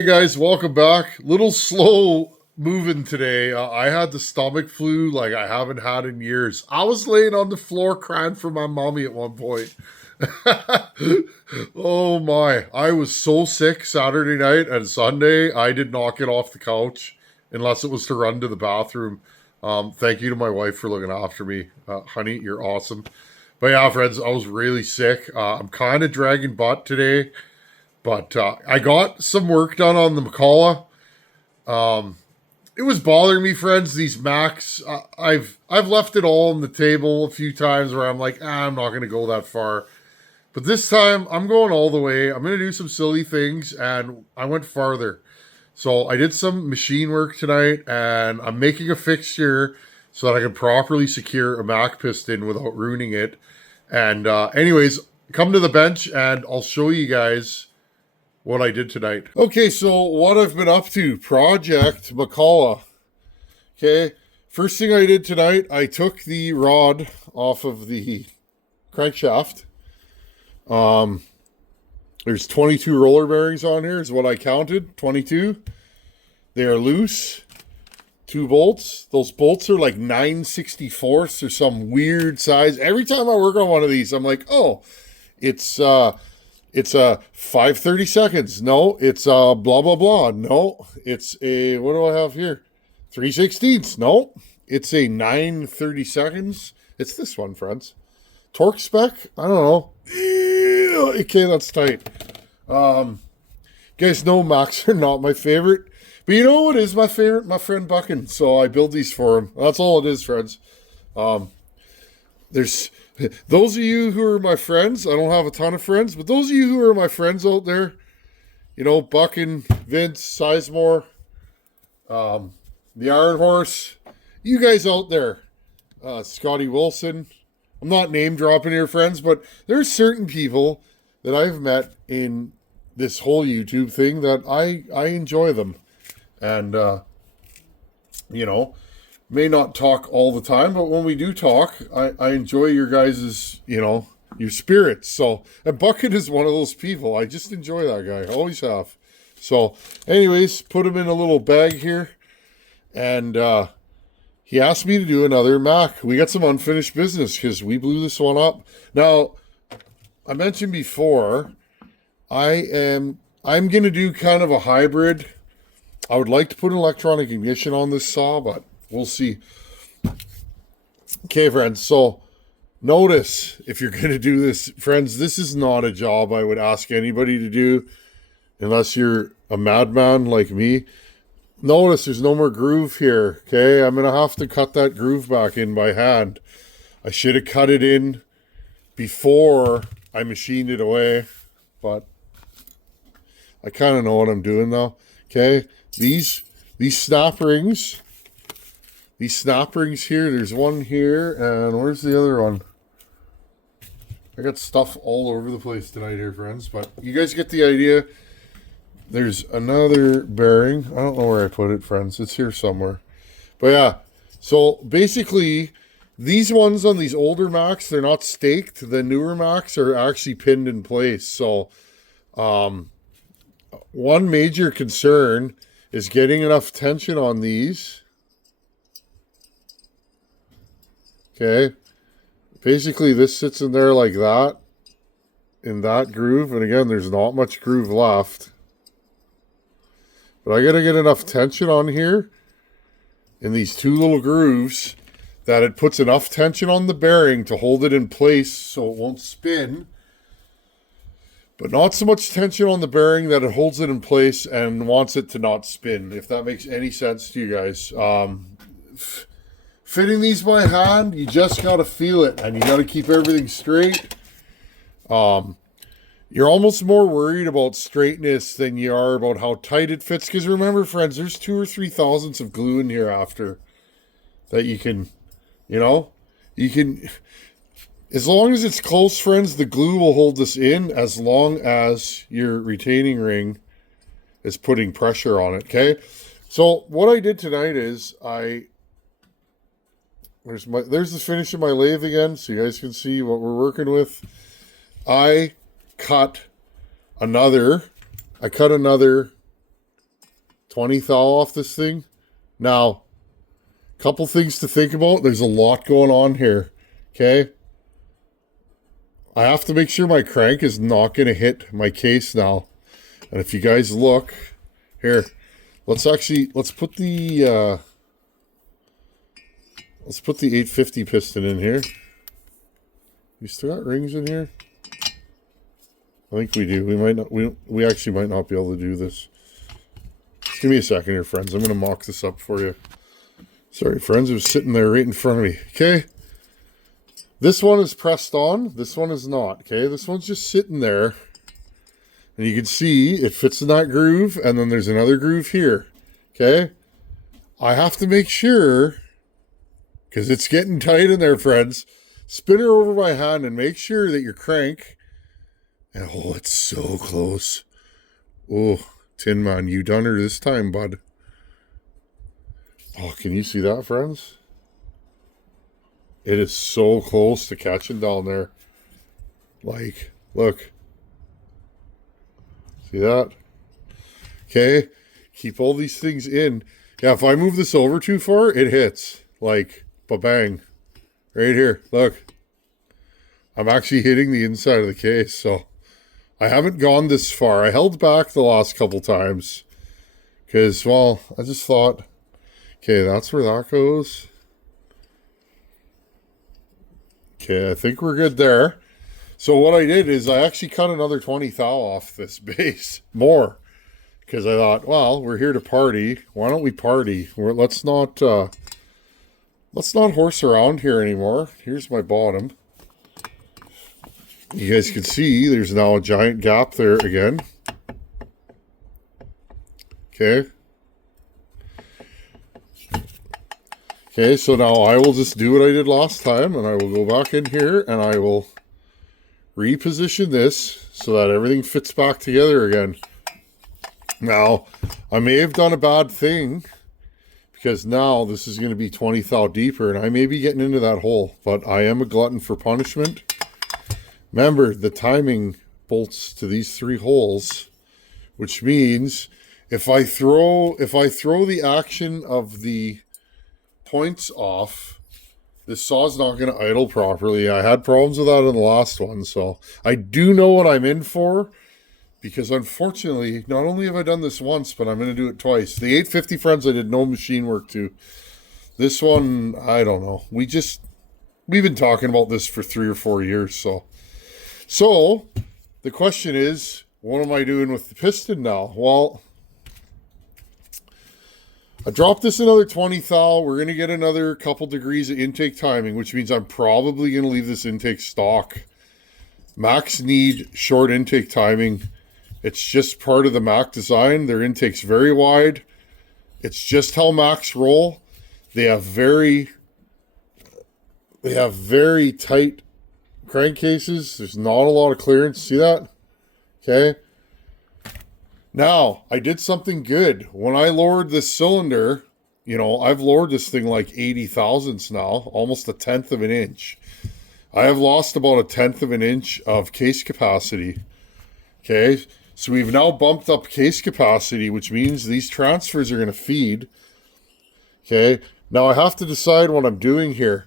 Hey guys, welcome back. Little slow moving today. I had the stomach flu like I haven't had in years. I was laying on the floor crying for my mommy at one point. Oh my. I was so sick Saturday night and Sunday. I did not get off the couch unless it was to run to the bathroom. Thank you to my wife for looking after me. Honey, you're awesome. But yeah, friends, I was really sick. I'm kind of dragging butt today. But I got some work done on the Mccullough. Um, it was bothering me, friends. These Macs, I've left it all on the table a few times where I'm like, I'm not going to go that far. But this time, I'm going all the way. I'm going to do some silly things, and I went farther. So I did some machine work tonight, and I'm making a fixture so that I can properly secure a Mac piston without ruining it. And anyways, come to the bench, and I'll show you guys what I did tonight. Okay, so what I've been up to, Project Mccullough. Okay, first thing I did tonight, I took the rod off of the crankshaft. There's 22 roller bearings on here is what I counted, 22. They are loose. 2 bolts. Those bolts are like 9/64ths or some weird size. Every time I work on one of these, I'm like, oh, it's a 5/32. No, it's a blah, blah, blah. No, it's a, what do I have here? 3/16. No, it's a 9/32. It's this one, friends. Torque spec? I don't know. Okay, that's tight. You guys know Macs are not my favorite. But you know what is my favorite? My friend Buckin. So I build these for him. That's all it is, friends. There's those of you who are my friends. I don't have a ton of friends, but those of you who are my friends out there, you know, Buckin, Vince, Sizemore, the Iron Horse, you guys out there, Scotty Wilson. I'm not name dropping here, friends, but there's certain people that I've met in this whole YouTube thing that I enjoy them. And, you know, may not talk all the time, but when we do talk, I enjoy your guys's, you know, your spirits. So, and Bucket is one of those people. I just enjoy that guy. Always have. So, anyways, put him in a little bag here. And he asked me to do another Mac. We got some unfinished business because we blew this one up. Now, I mentioned before, I'm going to do kind of a hybrid. I would like to put an electronic ignition on this saw, but we'll see. Okay, friends, so notice if you're going to do this, friends, this is not a job I would ask anybody to do unless you're a madman like me. Notice there's no more groove here, okay? I'm going to have to cut that groove back in by hand. I should have cut it in before I machined it away, but I kind of know what I'm doing now, okay? These snap rings here, there's one here, and where's the other one? I got stuff all over the place tonight here, friends, but you guys get the idea. There's another bearing. I don't know where I put it, friends. It's here somewhere. But yeah, so basically, these ones on these older Macs, they're not staked. The newer Macs are actually pinned in place. So, one major concern is getting enough tension on these. Okay. Basically, this sits in there like that, in that groove. And again, there's not much groove left. But I got to get enough tension on here in these 2 little grooves that it puts enough tension on the bearing to hold it in place so it won't spin. But not so much tension on the bearing that it holds it in place and wants it to not spin, if that makes any sense to you guys. Fitting these by hand, you just got to feel it, and you got to keep everything straight. You're almost more worried about straightness than you are about how tight it fits. Because remember, friends, there's 2 or 3 thousandths of glue in here after that you can, you know, you can... As long as it's close, friends, the glue will hold this in as long as your retaining ring is putting pressure on it, okay? So what I did tonight is there's the finish of my lathe again, so you guys can see what we're working with. I cut another 20 thou off this thing. Now, couple things to think about. There's a lot going on here. Okay. I have to make sure my crank is not going to hit my case now. And if you guys look here, let's put the 850 piston in here. We still got rings in here? I think we do. We might not. We actually might not be able to do this. Just give me a second here, friends. I'm going to mock this up for you. Sorry, friends. It was sitting there right in front of me. Okay. This one is pressed on. This one is not. Okay. This one's just sitting there. And you can see it fits in that groove. And then there's another groove here. Okay. I have to make sure, because it's getting tight in there, friends. Spin her over by hand and make sure that your crank, and oh, it's so close. Oh, Tin Man, you done her this time, bud. Oh, can you see that, friends? It is so close to catching down there. Like, look. See that? Okay, keep all these things in. Yeah, if I move this over too far, it hits. Like, ba-bang. Right here, look. I'm actually hitting the inside of the case, so I haven't gone this far. I held back the last couple times because, well, I just thought, okay, that's where that goes. Okay, I think we're good there. So what I did is I actually cut another 20 thou off this base, more, because I thought, well, we're here to party. Why don't we party? Let's not horse around here anymore. Here's my bottom. You guys can see there's now a giant gap there again. Okay. Okay, so now I will just do what I did last time, and I will go back in here and I will reposition this so that everything fits back together again. Now, I may have done a bad thing, because now this is going to be 20 thou deeper, and I may be getting into that hole, but I am a glutton for punishment. Remember, the timing bolts to these 3 holes, which means if I throw the action of the points off, this saw's not going to idle properly. I had problems with that in the last one, so I do know what I'm in for. Because unfortunately, not only have I done this once, but I'm going to do it twice. The 850, friends, I did no machine work to. This one, I don't know. We've been talking about this for 3 or 4 years. So the question is, what am I doing with the piston now? Well, I dropped this another 20 thou. We're going to get another couple degrees of intake timing, which means I'm probably going to leave this intake stock. Macs need short intake timing. It's just part of the Mac design. Their intake's very wide. It's just how Macs roll. They have very tight crankcases. There's not a lot of clearance. See that? Okay. Now, I did something good. When I lowered this cylinder, I've lowered this thing like 80 thousandths now, almost 1/10 of an inch. I have lost about 1/10 of an inch of case capacity. Okay. So we've now bumped up case capacity, which means these transfers are going to feed. Okay. Now I have to decide what I'm doing here.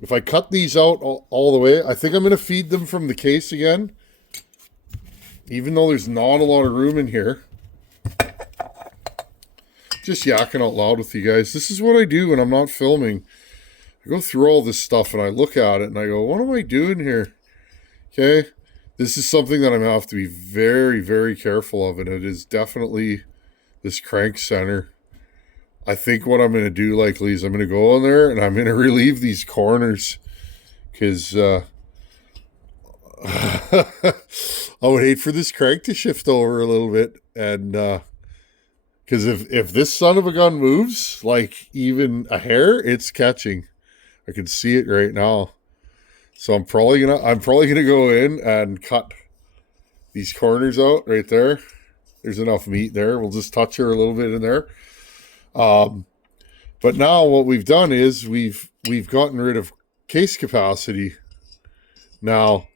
If I cut these out all the way, I think I'm going to feed them from the case again. Even though there's not a lot of room in here. Just yakking out loud with you guys. This is what I do when I'm not filming. I go through all this stuff and I look at it and I go, what am I doing here? Okay. This is something that I'm going to have to be very, very careful of, and it is definitely this crank center. I think what I'm going to do, likely, is I'm going to go in there and I'm going to relieve these corners, because I would hate for this crank to shift over a little bit, and because if this son of a gun moves, like even a hair, it's catching. I can see it right now. So I'm probably gonna go in and cut these corners out right there. There's enough meat there. We'll just touch her a little bit in there. But now what we've done is we've gotten rid of case capacity. Now,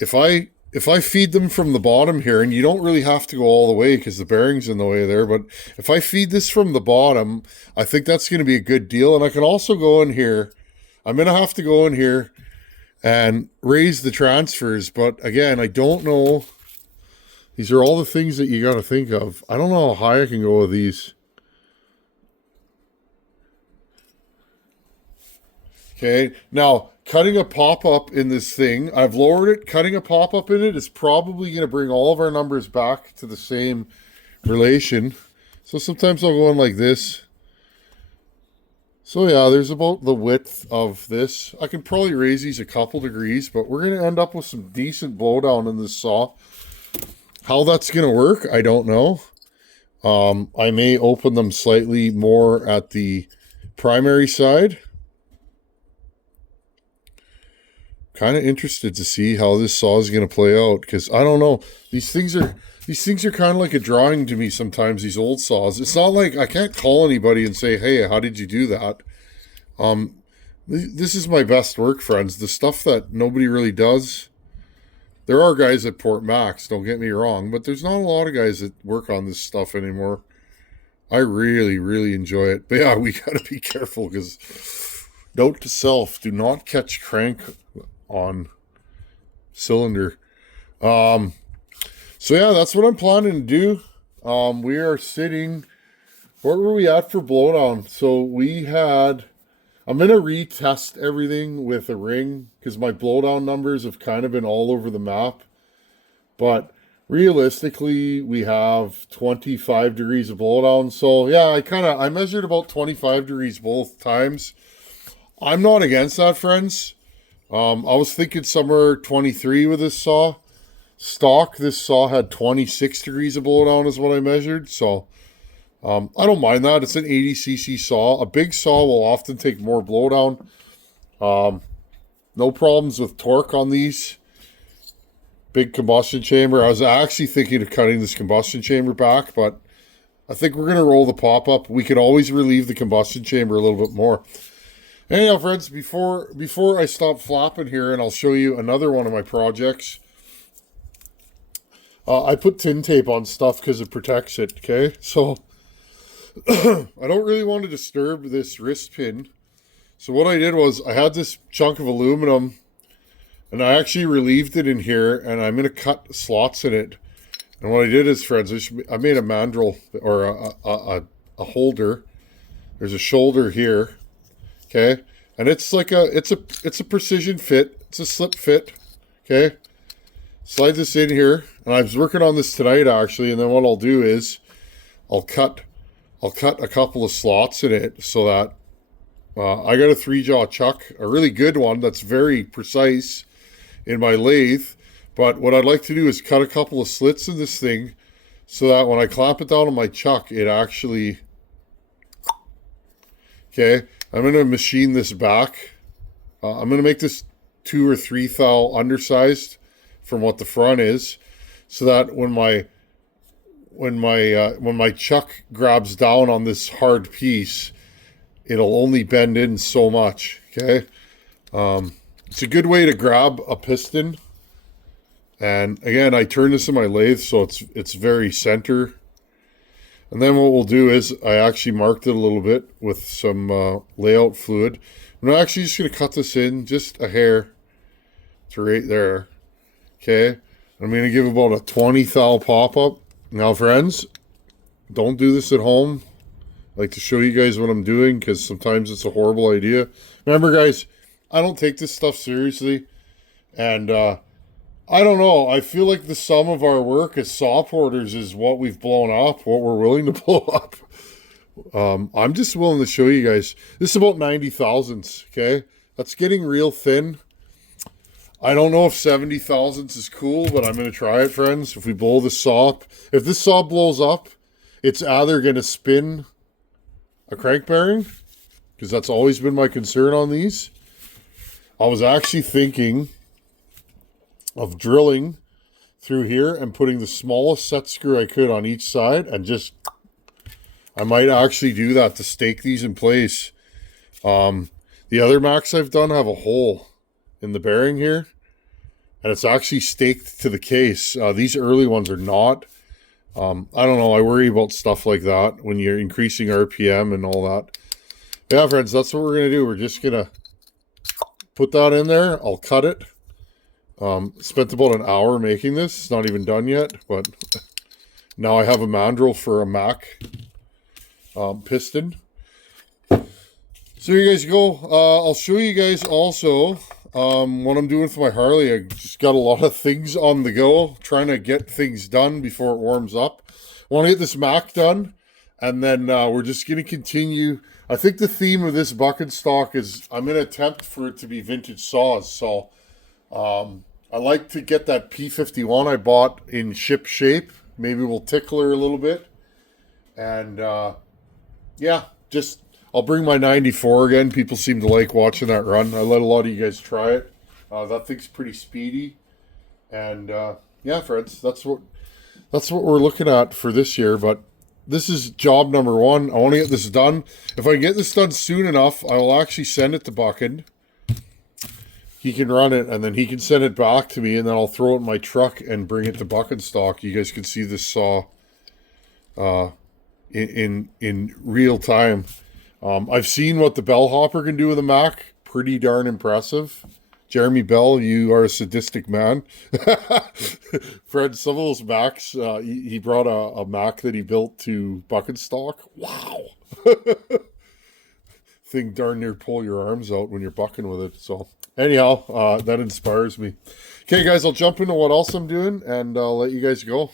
if I if I feed them from the bottom here, and you don't really have to go all the way because the bearing's in the way there, but if I feed this from the bottom, I think that's going to be a good deal. And I can also go in here. I'm going to have to go in here and raise the transfers. But again, I don't know. These are all the things that you got to think of. I don't know how high I can go with these. Okay, now cutting a pop-up in this thing, I've lowered it. Cutting a pop-up in it is probably going to bring all of our numbers back to the same relation. So sometimes I'll go in like this. So yeah, there's about the width of this. I can probably raise these a couple degrees, but we're going to end up with some decent blowdown in this saw. How that's going to work, I don't know. I may open them slightly more at the primary side. Kind of interested to see how this saw is going to play out, because I don't know. These things are kind of like a drawing to me sometimes, these old saws. It's not like I can't call anybody and say, hey, how did you do that? This is my best work, friends. The stuff that nobody really does. There are guys at Port Max, don't get me wrong, but there's not a lot of guys that work on this stuff anymore. I really, really enjoy it. But yeah, we got to be careful, because note to self, do not catch crank on cylinder. So yeah, that's what I'm planning to do. We are sitting, where were we at for blowdown? So I'm going to retest everything with a ring, because my blowdown numbers have kind of been all over the map. But realistically, we have 25 degrees of blowdown. So yeah, I measured about 25 degrees both times. I'm not against that, friends. I was thinking somewhere 23 with this saw. Stock, this saw had 26 degrees of blowdown is what I measured. So I don't mind that. It's an 80cc saw. A big saw will often take more blowdown. No problems with torque on these. Big combustion chamber. I was actually thinking of cutting this combustion chamber back, but I think we're going to roll the pop-up. We could always relieve the combustion chamber a little bit more. Anyhow, friends, before I stop flopping here, and I'll show you another one of my projects. I put tin tape on stuff because it protects it, okay? So I don't really want to disturb this wrist pin. So what I did was I had this chunk of aluminum, and I actually relieved it in here, and I'm going to cut slots in it. And what I did is, friends, I made a mandrel, or a holder. There's a shoulder here. Okay, and it's like it's a precision fit. It's a slip fit. Okay, slide this in here, and I was working on this tonight actually. And then what I'll do is I'll cut a couple of slots in it so that I got a 3-jaw chuck, a really good one that's very precise in my lathe. But what I'd like to do is cut a couple of slits in this thing so that when I clamp it down on my chuck, it actually, okay. I'm going to machine this back. I'm going to make this 2 or 3 thou undersized from what the front is, so that when my chuck grabs down on this hard piece, it'll only bend in so much. Okay, it's a good way to grab a piston. And again, I turn this in my lathe, so it's very center. And then what we'll do is I actually marked it a little bit with some layout fluid. I'm actually just going to cut this in just a hair to right there. Okay. I'm going to give about a 20 thou pop-up. Now, friends, don't do this at home. I like to show you guys what I'm doing because sometimes it's a horrible idea. Remember, guys, I don't take this stuff seriously. And I don't know. I feel like the sum of our work as saw porters is what we've blown up, what we're willing to blow up. I'm just willing to show you guys. This is about 90 thousandths, okay? That's getting real thin. I don't know if 70 thousandths is cool, but I'm going to try it, friends. If we blow this saw up, if this saw blows up, it's either going to spin a crank bearing, because that's always been my concern on these. I was actually thinking of drilling through here and putting the smallest set screw I could on each side, and just, I might actually do that to stake these in place. The other Macs I've done have a hole in the bearing here, and it's actually staked to the case. These early ones are not. I don't know. I worry about stuff like that when you're increasing RPM and all that. Yeah, friends, that's what we're going to do. We're just going to put that in there. I'll cut it. Spent about an hour making this. It's not even done yet, but now I have a mandrel for a Mac piston. So here you guys go. I'll show you guys also what I'm doing for my Harley. I just got a lot of things on the go, trying to get things done before it warms up. I want to get this Mac done, and then we're just going to continue. I think the theme of this bucket stock is I'm going to attempt for it to be vintage saws. So I like to get that P51 I bought in ship shape. Maybe we'll tickle her a little bit. And yeah, just I'll bring my 94 again. People seem to like watching that run. I let a lot of you guys try it. That thing's pretty speedy. And yeah, friends, that's what we're looking at for this year. But this is job number one. I want to get this done. If I get this done soon enough, I will actually send it to Buchan. He can run it, and then he can send it back to me, and then I'll throw it in my truck and bring it to bucket stock. You guys can see this saw in real time. I've seen what the bellhopper can do with a Mac. Pretty darn impressive. Jeremy Bell, you are a sadistic man. Fred, some of those Macs, he brought a Mac that he built to bucket stock. Wow. Thing darn near pull your arms out when you're bucking with it. So anyhow, that inspires me. Okay, guys, I'll jump into what else I'm doing, and I'll let you guys go.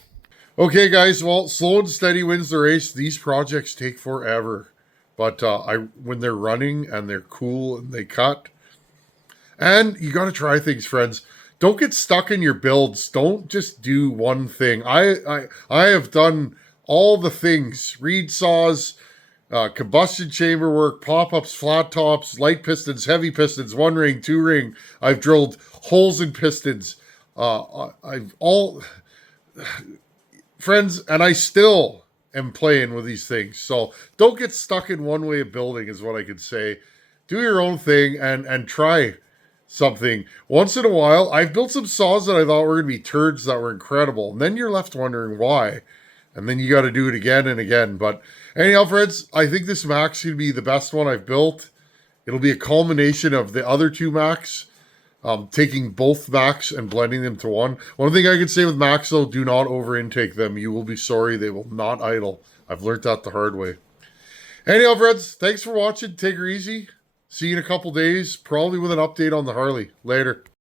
Okay, guys, well, slow and steady wins the race. These projects take forever. But when they're running and they're cool and they cut. And you got to try things, friends. Don't get stuck in your builds. Don't just do one thing. I have done all the things. Reed saws, combustion chamber work, pop-ups, flat tops, light pistons, heavy pistons, 1 ring, 2 ring. I've drilled holes in pistons. Friends, and I still am playing with these things. So don't get stuck in one way of building is what I could say. Do your own thing and try something. Once in a while, I've built some saws that I thought were going to be turds that were incredible. And then you're left wondering why. And then you got to do it again and again. But anyhow, friends, I think this Mac's going to be the best one I've built. It'll be a culmination of the other 2 Macs. Taking both Macs and blending them to one. One thing I can say with Macs, though, do not over intake them. You will be sorry. They will not idle. I've learned that the hard way. Anyhow, friends, thanks for watching. Take her easy. See you in a couple days, probably with an update on the Harley. Later.